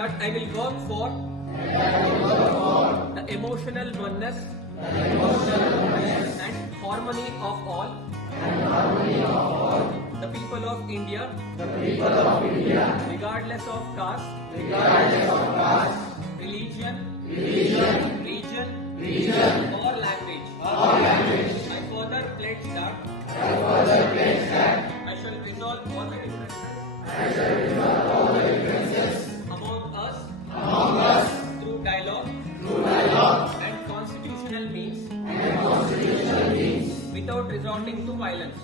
that I will work for the emotional oneness and harmony of all the people of India, regardless of caste, religion, region, or language. I further pledge that I shall resolve all the differences among us through dialogue and constitutional means without resorting to violence.